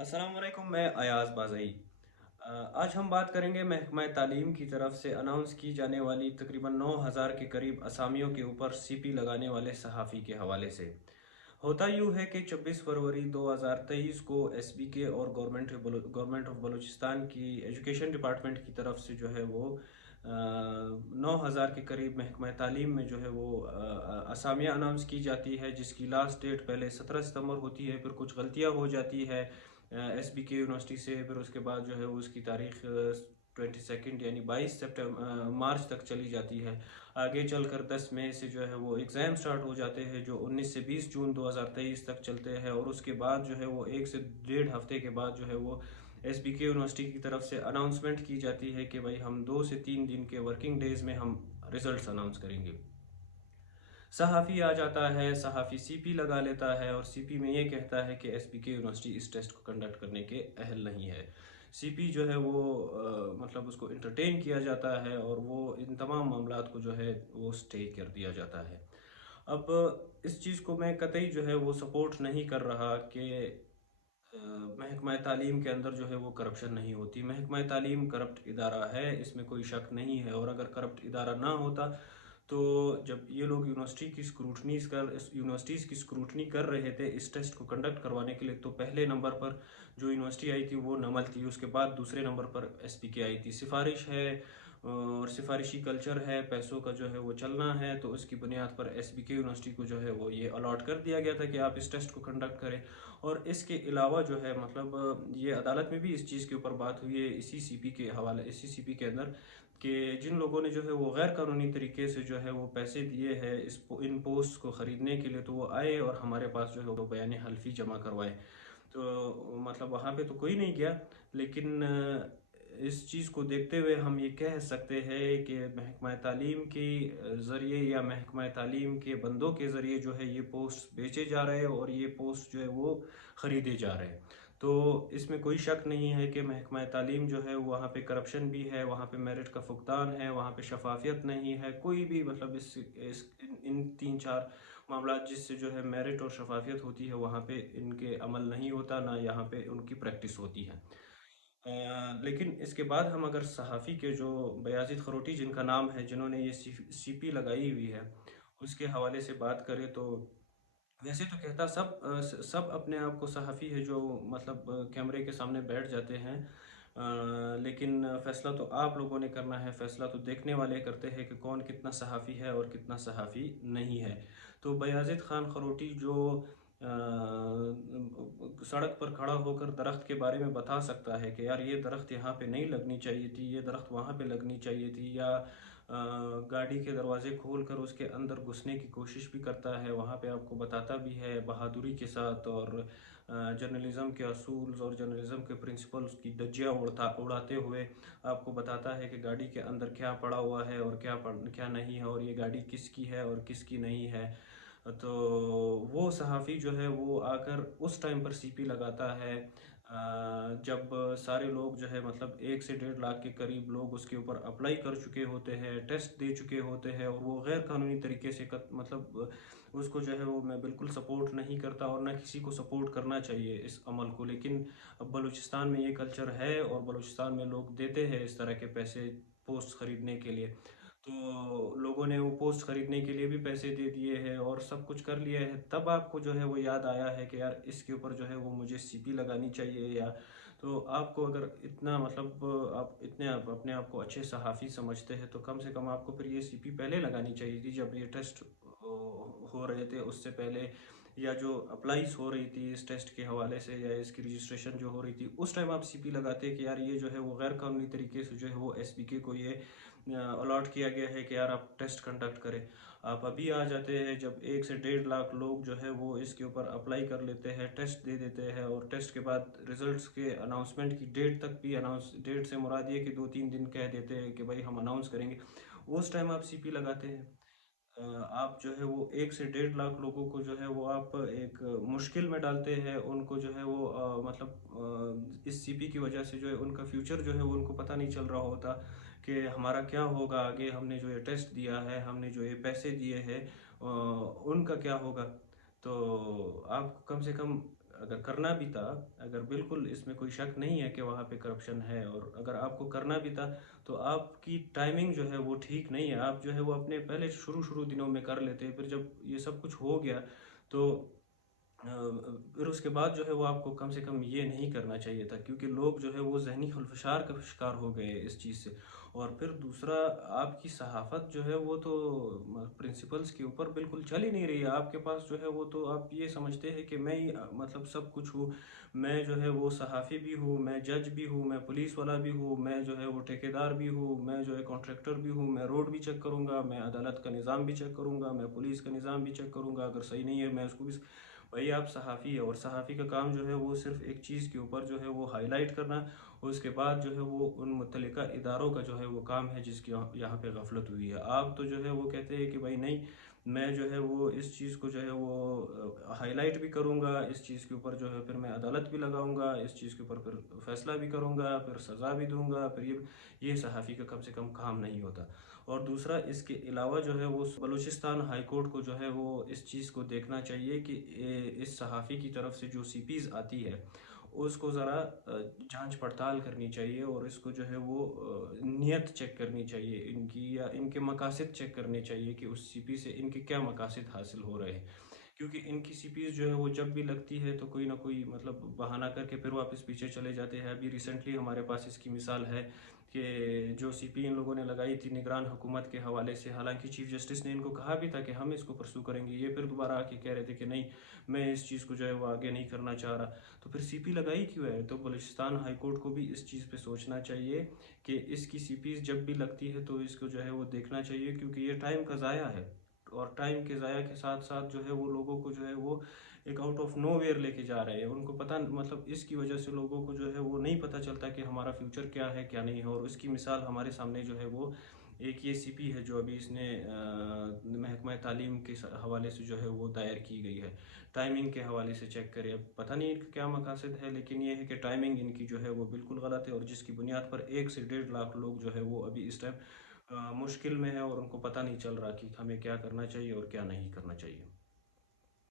अस्सलाम वालेकुम, मैं अयाज बाज़ई। आज हम बात करेंगे महकमा तालीम की तरफ से अनाउंस की जाने वाली तकरीबन 9,000 के करीब असामियों के ऊपर सीपी लगाने वाले सहाफ़ी के हवाले से। होता यूँ है कि 24 फरवरी 2023 को एसबीके और गवर्नमेंट ऑफ बलूचिस्तान की एजुकेशन डिपार्टमेंट की तरफ से जो है वो 9,000 के करीब महकमा तालीम में जो है वो असामियाँ अनाउंस की जाती है, जिसकी लास्ट डेट पहले 17 सितंबर होती है, फिर कुछ गलतियाँ हो जाती है एसबीके यूनिवर्सिटी से, फिर उसके बाद जो है वो उसकी तारीख 22 यानी 22 मार्च तक चली जाती है। आगे चलकर 10 मई से जो है वो एग्ज़ाम स्टार्ट हो जाते हैं, जो 19 से 20 जून 2023 तक चलते हैं, और उसके बाद जो है वो 1 से 1.5 हफ्ते के बाद जो है वो एसबीके यूनिवर्सिटी की तरफ से अनाउंसमेंट की जाती है कि भाई हम 2 से 3 दिन के वर्किंग डेज़ में हम रिजल्ट्स अनाउंस करेंगे। सहाफ़ी आ जाता है, सहाफ़ी सीपी लगा लेता है और सीपी में ये कहता है कि एसबीके यूनिवर्सिटी इस टेस्ट को कंडक्ट करने के अहल नहीं है। सीपी जो है वो मतलब उसको इंटरटेन किया जाता है और वो इन तमाम मामलात को जो है वो स्टे कर दिया जाता है। अब इस चीज़ को मैं कतई जो है वो सपोर्ट नहीं कर रहा कि महकमा तालीम के अंदर जो है वो करप्शन नहीं होती। महकमा तालीम करप्ट इदारा है, इसमें कोई शक नहीं है, और अगर करप्ट इदारा ना होता तो जब ये लोग यूनिवर्सिटीज़ की स्क्रूटनी कर रहे थे इस टेस्ट को कंडक्ट करवाने के लिए, तो पहले नंबर पर जो यूनिवर्सिटी आई थी वो नमल थी, उसके बाद दूसरे नंबर पर एसपीके आई थी। सिफारिश है और सिफारिशी कल्चर है, पैसों का जो है वो चलना है, तो उसकी बुनियाद पर एसबीके यूनिवर्सिटी को जो है वो ये अलॉट कर दिया गया था कि आप इस टेस्ट को कंडक्ट करें। और इसके अलावा जो है मतलब ये अदालत में भी इस चीज़ के ऊपर बात हुई है, इसी सीपी के अंदर, कि जिन लोगों ने जो है वो गैर कानूनी तरीके से जो है वो पैसे दिए हैं इन पोस्ट को ख़रीदने के लिए, तो वो आए और हमारे पास जो है वो बयान हल्फी जमा करवाए। तो मतलब वहाँ पे तो कोई नहीं गया, लेकिन इस चीज़ को देखते हुए हम ये कह सकते हैं कि महकमा तालीम के ज़रिए या महकमा तालीम के बंदों के ज़रिए जो है ये पोस्ट बेचे जा रहे हैं और ये पोस्ट जो है वो ख़रीदे जा रहे हैं। तो इसमें कोई शक नहीं है कि महकमा तालीम जो है वहाँ पे करप्शन भी है, वहाँ पे मेरिट का फुकदान है, वहाँ पे शफाफियत नहीं है, कोई भी मतलब इन 3-4 मामला जिससे जो है मेरिट और शफाफियत होती है वहाँ पे इनके अमल नहीं होता, ना यहाँ पे उनकी प्रैक्टिस होती है। लेकिन इसके बाद हम अगर सहाफ़ी के जो बयाज़िद खरोटी जिनका नाम है, जिन्होंने ये सीपी लगाई हुई है, उसके हवाले से बात करें तो वैसे तो कहता सब अपने आप को सहाफ़ी है जो मतलब कैमरे के सामने बैठ जाते हैं। लेकिन फ़ैसला तो आप लोगों ने करना है, फ़ैसला तो देखने वाले करते हैं कि कौन कितना सहाफ़ी है और कितना सहाफ़ी नहीं है। तो बयाज़िद ख़ान खरोटी जो सड़क पर खड़ा होकर दरख्त के बारे में बता सकता है कि यार ये दरख्त यहाँ पे नहीं लगनी चाहिए थी, ये दरख्त वहाँ पे लगनी चाहिए थी, या गाड़ी के दरवाजे खोल कर उसके अंदर घुसने की कोशिश भी करता है, वहाँ पे आपको बताता भी है बहादुरी के साथ, और जर्नलिज़म के असूल्स और जर्नलिज़म के प्रिंसिपल्स की धज्जियाँ उड़ाते हुए आपको बताता है कि गाड़ी के अंदर क्या पड़ा हुआ है और क्या नहीं है, और ये गाड़ी किसकी है और किसकी नहीं है। तो वो सहाफ़ी जो है वो आकर उस टाइम पर सीपी लगाता है जब सारे लोग जो है मतलब 1 से 1.5 लाख के करीब लोग उसके ऊपर अप्लाई कर चुके होते हैं, टेस्ट दे चुके होते हैं, और वो गैर कानूनी तरीके से मतलब उसको जो है वो मैं बिल्कुल सपोर्ट नहीं करता, और ना किसी को सपोर्ट करना चाहिए इस अमल को। लेकिन अब बलूचिस्तान में ये कल्चर है और बलूचिस्तान में लोग देते हैं इस तरह के पैसे पोस्ट ख़रीदने के लिए। तो लोगों ने वो पोस्ट खरीदने के लिए भी पैसे दे दिए हैं और सब कुछ कर लिया है, तब आपको जो है वो याद आया है कि यार इसके ऊपर जो है वो मुझे सीपी लगानी चाहिए। या तो आपको अगर इतना मतलब आप इतने अपने आप को अच्छे सहाफ़ी समझते हैं, तो कम से कम आपको फिर ये सीपी पहले लगानी चाहिए थी, जब ये टेस्ट हो रहे थे उससे पहले, या जो अप्लाईज हो रही थी इस टेस्ट के हवाले से या इसकी रजिस्ट्रेशन जो हो रही थी उस टाइम आप सीपी लगाते कि यार ये जो है वो गैर कानूनी तरीके से जो है वो एसपीके को ये अलॉट किया गया है कि यार आप टेस्ट कंडक्ट करें। आप अभी आ जाते हैं जब 1 से 1.5 लाख लोग जो है वो इसके ऊपर अप्लाई कर लेते हैं, टेस्ट दे देते हैं, और टेस्ट के बाद रिजल्ट्स के अनाउंसमेंट की डेट तक भी डेट से मुराद ये कि 2-3 दिन कह देते हैं कि भाई हम अनाउंस करेंगे, उस टाइम आप सीपी लगाते हैं। आप जो है वो 1 से 1.5 लाख लोगों को जो है वो आप एक मुश्किल में डालते हैं, उनको जो है वो मतलब इस सीपी की वजह से जो है उनका फ्यूचर जो है वो उनको पता नहीं चल रहा होता कि हमारा क्या होगा आगे, हमने जो ये टेस्ट दिया है, हमने जो ये पैसे दिए हैं, उनका क्या होगा। तो आप कम से कम اگر کرنا بھی تھا، اگر بالکل اس میں کوئی شک نہیں ہے کہ وہاں پہ کرپشن ہے، اور اگر آپ کو کرنا بھی تھا تو آپ کی ٹائمنگ جو ہے وہ ٹھیک نہیں ہے. آپ جو ہے وہ اپنے پہلے شروع دنوں میں کر لیتے، پھر جب یہ سب کچھ ہو گیا تو پھر اس کے بعد جو ہے وہ آپ کو کم سے کم یہ نہیں کرنا چاہیے تھا، کیونکہ لوگ جو ہے وہ ذہنی خلفشار کا شکار ہو گئے اس چیز سے. اور پھر دوسرا، آپ کی صحافت جو ہے وہ تو پرنسپلز کے اوپر بالکل چل ہی نہیں رہی ہے. آپ کے پاس جو ہے وہ تو آپ یہ سمجھتے ہیں کہ میں ہی مطلب سب کچھ ہوں. میں جو ہے وہ صحافی بھی ہوں، میں جج بھی ہوں، میں پولیس والا بھی ہوں، میں جو ہے وہ ٹھیکیدار بھی ہوں، میں جو ہے کانٹریکٹر بھی ہوں، میں روڈ بھی چیک کروں گا، میں عدالت کا نظام بھی چیک کروں گا، میں پولیس کا نظام بھی چیک کروں گا، اگر صحیح نہیں ہے میں اس کو بھی. بھائی آپ صحافی ہے، اور صحافی کا کام جو ہے وہ صرف ایک چیز کے اوپر جو ہے وہ ہائی لائٹ کرنا، اور اس کے بعد جو ہے وہ ان متعلقہ اداروں کا جو ہے وہ کام ہے جس کی یہاں پہ غفلت ہوئی ہے. آپ تو جو ہے وہ کہتے ہیں کہ بھائی نہیں، میں جو ہے وہ اس چیز کو جو ہے وہ ہائی لائٹ بھی کروں گا، اس چیز کے اوپر جو ہے پھر میں عدالت بھی لگاؤں گا، اس چیز کے اوپر پھر فیصلہ بھی کروں گا، پھر سزا بھی دوں گا. پھر یہ صحافی کا کم سے کم کام نہیں ہوتا. اور دوسرا، اس کے علاوہ جو ہے وہ بلوچستان ہائی کورٹ کو جو ہے وہ اس چیز کو دیکھنا چاہیے کہ اس صحافی کی طرف سے جو سی پیز آتی ہے اس کو ذرا جانچ پڑتال کرنی چاہیے، اور اس کو جو ہے وہ نیت چیک کرنی چاہیے ان کی، یا ان کے مقاصد چیک کرنے چاہیے کہ اس سی پی سے ان کے کیا مقاصد حاصل ہو رہے ہیں. کیونکہ ان کی سی پیز جو ہے وہ جب بھی لگتی ہے تو کوئی نہ کوئی مطلب بہانہ کر کے پھر واپس پیچھے چلے جاتے ہیں. ابھی ریسنٹلی ہمارے پاس اس کی مثال ہے کہ جو سی پی ان لوگوں نے لگائی تھی نگران حکومت کے حوالے سے، حالانکہ چیف جسٹس نے ان کو کہا بھی تھا کہ ہم اس کو پرسو کریں گے، یہ پھر دوبارہ آ کے کہہ رہے تھے کہ نہیں، میں اس چیز کو جو ہے وہ آگے نہیں کرنا چاہ رہا. تو پھر سی پی لگائی کیوں ہے؟ تو بلوچستان ہائی کورٹ کو بھی اس چیز پہ سوچنا چاہیے کہ اس کی سی پیز جب بھی لگتی ہے تو اس کو جو ہے وہ دیکھنا چاہیے، کیونکہ یہ ٹائم کا ضائع ہے. اور ٹائم کے ضائع کے ساتھ ساتھ جو ہے وہ لوگوں کو جو ہے وہ ایک آؤٹ آف نو ویئر لے کے جا رہے ہیں. ان کو پتہ مطلب اس کی وجہ سے لوگوں کو جو ہے وہ نہیں پتہ چلتا کہ ہمارا فیوچر کیا ہے کیا نہیں ہے. اور اس کی مثال ہمارے سامنے جو ہے وہ ایک یہ سی پی ہے جو ابھی اس نے محکمہ تعلیم کے حوالے سے جو ہے وہ دائر کی گئی ہے. ٹائمنگ کے حوالے سے چیک کرے، اب پتہ نہیں ان کا کیا مقاصد ہے، لیکن یہ ہے کہ ٹائمنگ ان کی جو ہے وہ بالکل غلط ہے، اور جس کی بنیاد پر 1 سے 1.5 لاکھ لوگ جو ہے وہ ابھی اس ٹائم مشکل میں ہے، اور ان کو پتہ نہیں چل رہا کہ ہمیں کیا کرنا چاہیے اور کیا نہیں کرنا چاہیے.